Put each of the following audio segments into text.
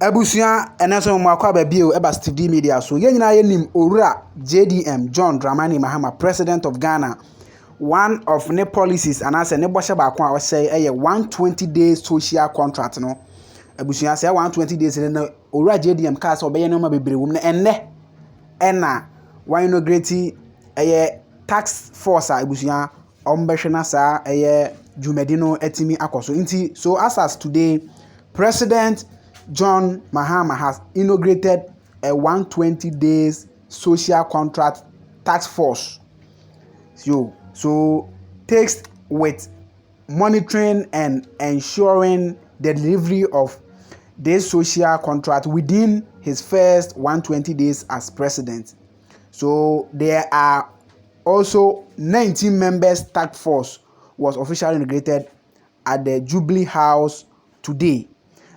Abusia eneso mo akwa ba bio eba Steve Media so ye nyina ye nim owura JDM John Dramani Mahama, President of Ghana. One of ne policies and as ne boshe ba ko a say 120 days social contract no. Abusia say 120 days ne owura JDM ka say obeye no ma bebre wum ne ena why inaugurated tax force abusia ombehwe na sa dwumadi no atimi akoso nti so as today President John Mahama has inaugurated a 120 days social contract task force. So takes with monitoring and ensuring the delivery of this social contract within his first 120 days as president. So there are also 19 members task force was officially inaugurated at the Jubilee House today.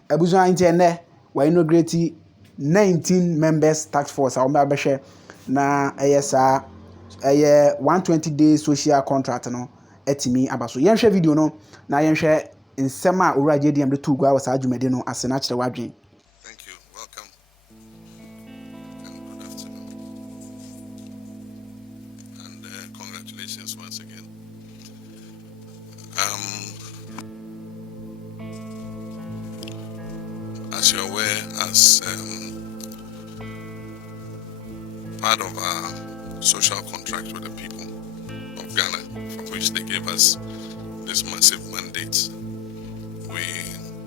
Abuja interne wa inaugurate 19 members task force a omabehwe na sa 120 days social contract no etimi abaso yenhwe video no na yenhwe nsema owura JDM de tu gwa wasa adwumade no ase na kire wadwen. Thank you. Welcome. And good afternoon. And congratulations once again. As you're aware, as part of our social contract with the people of Ghana, for which they gave us this massive mandate, we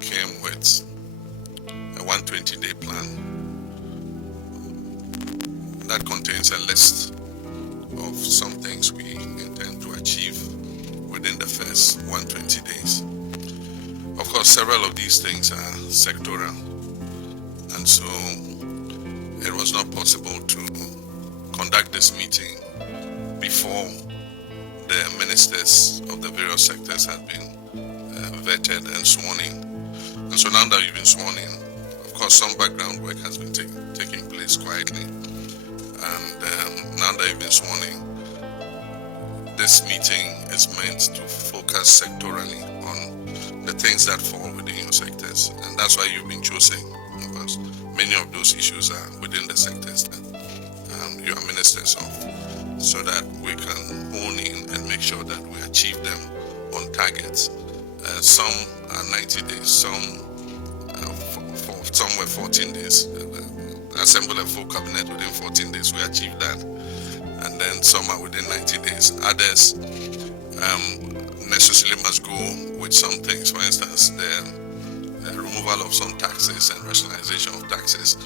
came with a 120-day plan that contains a list of some things we intend to achieve within the first 120 days. Of course, several of these things are sectoral, and so it was not possible to conduct this meeting before the ministers of the various sectors had been vetted and sworn in. And so now that you've been sworn in, of course, some background work has been taking place quietly. And now that you've been sworn in, this meeting is meant to focus sectorally on the things that fall within your sectors. And that's why you've been chosen, because many of those issues are within the sectors that you are ministers of, so that we can hone in and make sure that we achieve them on target. Some are 90 days, some were 14 days. Assemble a full cabinet within 14 days, we achieved that. And then some are within 90 days. Others necessarily must go with some things. For instance, the removal of some taxes and rationalization of taxes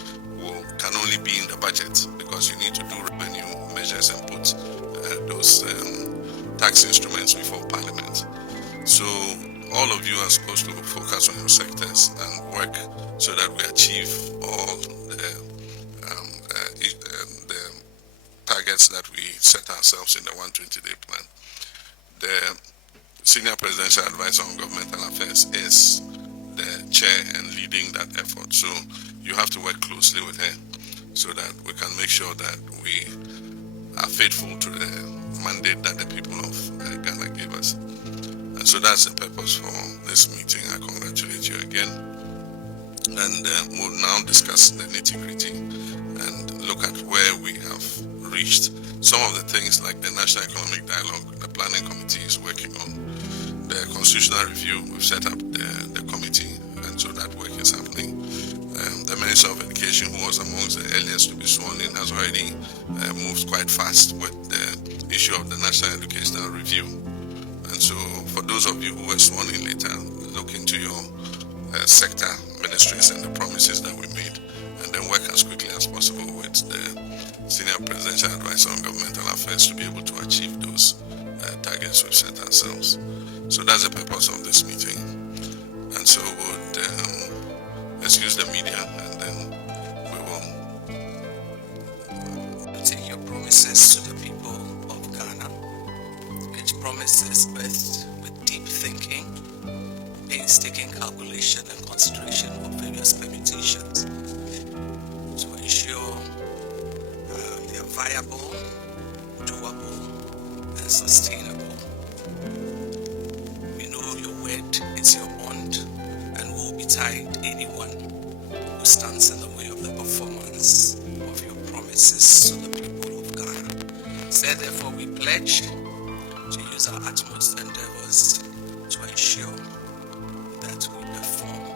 can only be in the budget, because you need to do revenue measures and put those tax instruments before Parliament. So all of you are supposed to focus on your sectors and work so that we achieve all the targets that we set ourselves in the 120-day plan. The Senior Presidential Advisor on Governmental Affairs is the chair and leading that effort. So you have to work closely with her so that we can make sure that we are faithful to the mandate that the people of Ghana gave us. And so that's the purpose for this meeting. I congratulate you again. And we'll now discuss the nitty-gritty and look at where we have reached. Some of the things like the National Economic Dialogue, the Planning Committee is working on. The Constitutional Review, we've set up the committee, and so that work is happening. The Minister of Education, who was amongst the earliest to be sworn in, has already moved quite fast with the issue of the National Educational Review. And so for those of you who were sworn in later, look into your sector ministries and the promises that we made, and then work as quickly as possible with the Senior Presidential Advisor on Governmental Affairs to be able to achieve those targets we've set ourselves. So that's the purpose of this meeting. And so we'll excuse the media, and then we will take your promises to the people of Ghana, which promises with deep thinking, painstaking calculation and consideration of various permutations to ensure they are viable, doable, and sustainable. We know your word is your bond, and will be tied anyone who stands in the way of the performance of your promises to the people of Ghana. Say therefore we pledge to use our utmost endeavors to ensure that we perform